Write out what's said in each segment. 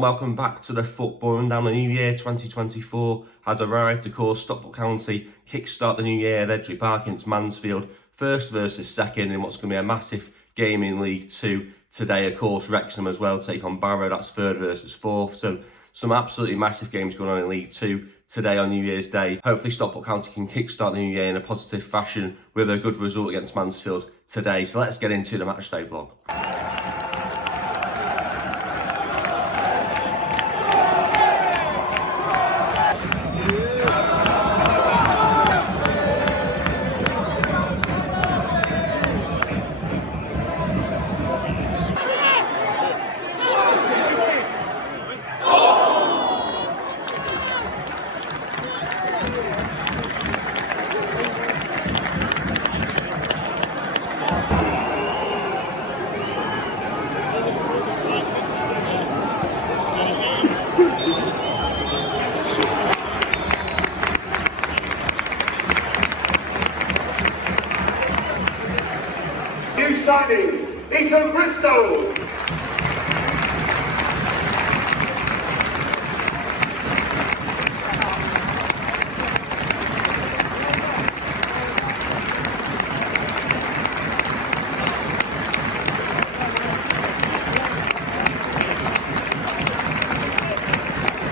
and welcome back to the football rundown. The new year 2024 has arrived. Of course, Stockport County kickstart the new year at Edgeley Park against Mansfield, first versus second in what's going to be a massive game in League 2 today. Of course, Wrexham as well take on Barrow, that's third versus fourth. So some absolutely massive games going on in League 2 today on New Year's Day. Hopefully Stockport County can kickstart the new year in a positive fashion with a good result against Mansfield today. So let's get into the matchday vlog. New signing, Ethan Bristol.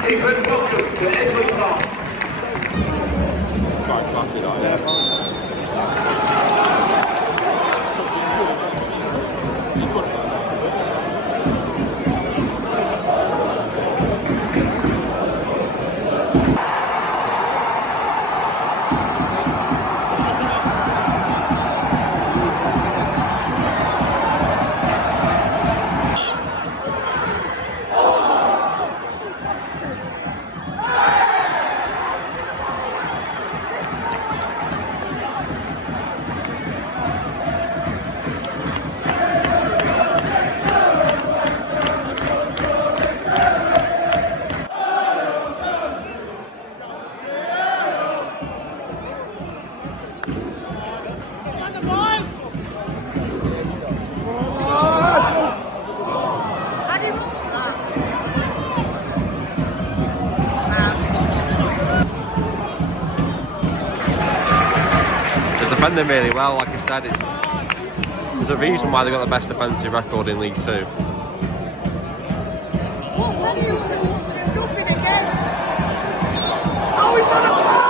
Ethan, welcome to Edgeley Park. Quite classy, like that. Defending really well, like I said, there's a reason why they've got the best defensive record in League 2. Oh, he's on a ball!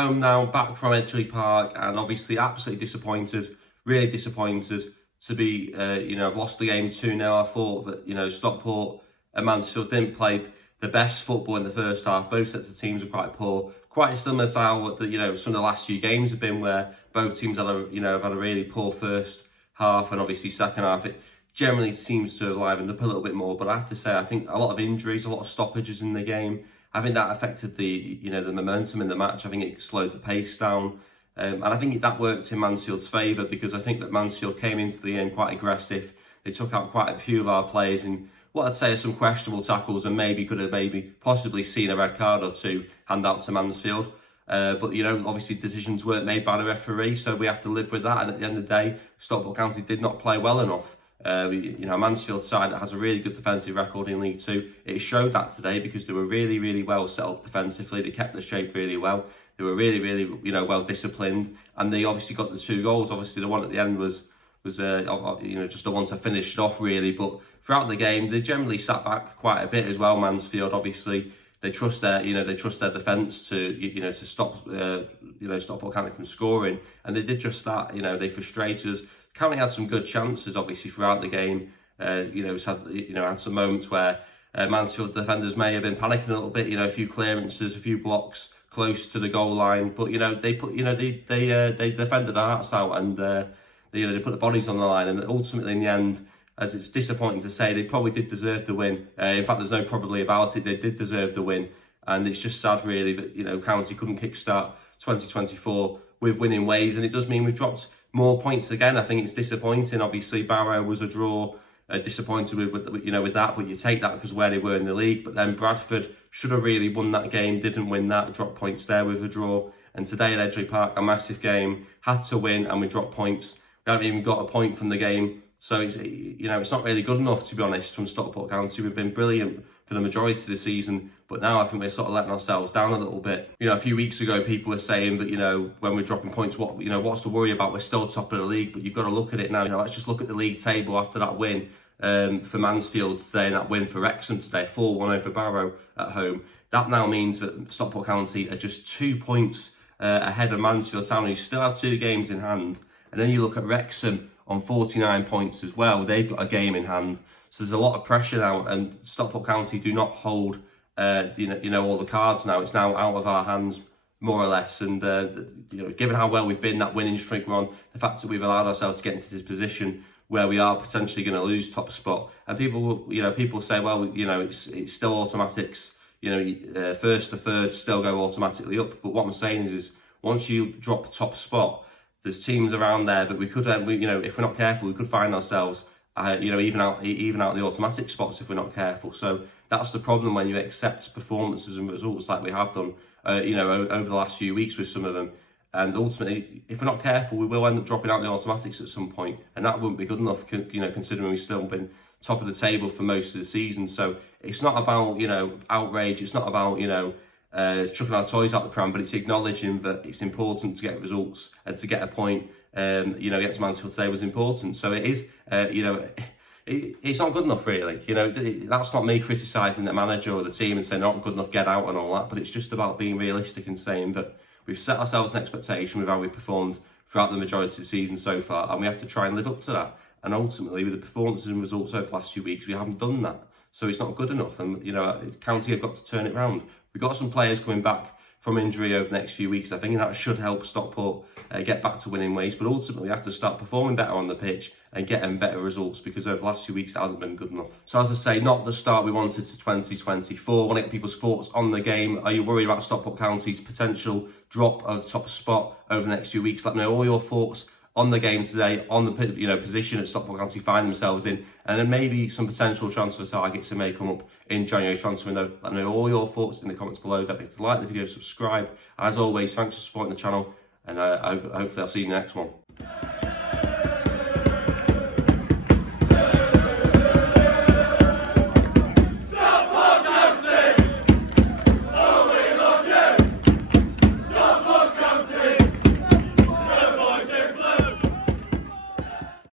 home now, back from Edgeley Park, and obviously absolutely disappointed, really disappointed to be, I've lost the game 2-0. I thought that, Stockport and Mansfield didn't play the best football in the first half. Both sets of teams are quite poor, quite similar to how some of the last few games have been, where both teams have had a really poor first half, and obviously second half it generally seems to have livened up a little bit more. But I have to say, I think a lot of injuries, a lot of stoppages in the game, I think that affected the momentum in the match. I think it slowed the pace down. And I think that worked in Mansfield's favour, because I think that Mansfield came into the game quite aggressive. They took out quite a few of our players in what I'd say are some questionable tackles, and could have possibly seen a red card or two hand out to Mansfield. But obviously decisions weren't made by the referee, so we have to live with that. And at the end of the day, Stockport County did not play well enough. Mansfield side that has a really good defensive record in League Two. It showed that today, because they were really, really well set up defensively. They kept the shape really well. They were really, really, well disciplined, and they obviously got the 2 goals. Obviously, the one at the end was just the one to finish it off, really. But throughout the game, they generally sat back quite a bit as well. Mansfield, obviously, they trust their defence to stop Stockport County from scoring, and they did just that. They frustrated us. County had some good chances, obviously, throughout the game. It's had some moments where Mansfield defenders may have been panicking a little bit. A few clearances, a few blocks close to the goal line, but they defended their hearts out, and they put the bodies on the line. And ultimately, in the end, as it's disappointing to say, they probably did deserve the win. In fact, there's no probably about it. They did deserve the win, and it's just sad, really, that County couldn't kickstart 2024 with winning ways, and it does mean we've dropped more points again. I think it's disappointing. Obviously, Barrow was a draw. Disappointed with that, but you take that because of where they were in the league. But then Bradford should have really won that game, didn't win that, dropped points there with a draw. And today at Edgeley Park, a massive game, had to win, and we dropped points. We haven't even got a point from the game, so it's not really good enough, to be honest, from Stockport County. We've been brilliant for the majority of the season, but now I think we're sort of letting ourselves down a little bit. A few weeks ago, people were saying that when we're dropping points, what's to worry about? We're still top of the league, but you've got to look at it now. Let's just look at the league table after that win. For Mansfield today, and that win for Wrexham today, 4-1 over Barrow at home. That now means that Stockport County are just 2 points ahead of Mansfield Town, who still have 2 games in hand. And then you look at Wrexham on 49 points as well. They've got a game in hand. So there's a lot of pressure now, and Stockport County do not hold all the cards now. It's now out of our hands, more or less. And given how well we've been, that winning streak we're on, the fact that we've allowed ourselves to get into this position where we are potentially going to lose top spot, and people say, well, it's still automatics. First to third still go automatically up. But what I'm saying is once you drop top spot, there's teams around there that we could, if we're not careful, we could find ourselves, even out the automatic spots if we're not careful. So that's the problem when you accept performances and results like we have done, over the last few weeks with some of them. And ultimately, if we're not careful, we will end up dropping out the automatics at some point, and that wouldn't be good enough, considering we've still been top of the table for most of the season. So it's not about outrage. It's not about chucking our toys out the pram, but it's acknowledging that it's important to get results, and to get a point, against Mansfield today was important. So it is, it's not good enough, really. That's not me criticising the manager or the team and saying not good enough, get out and all that. But it's just about being realistic and saying that we've set ourselves an expectation with how we performed throughout the majority of the season so far, and we have to try and live up to that. And ultimately, with the performances and results over the last few weeks, we haven't done that. So it's not good enough, and County have got to turn it around. We've got some players coming back from injury over the next few weeks, I think, and that should help Stockport get back to winning ways. But ultimately, we have to start performing better on the pitch and getting better results, because over the last few weeks, it hasn't been good enough. So as I say, not the start we wanted to 2024. I want to get people's thoughts on the game. Are you worried about Stockport County's potential drop of the top spot over the next few weeks? Let me know all your thoughts on the game today, on the position that Stockport County find themselves in, and then maybe some potential transfer targets that may come up in January transfer window. Let me know all your thoughts in the comments below. Don't forget to like the video, subscribe. As always, thanks for supporting the channel, and hopefully I'll see you in the next one.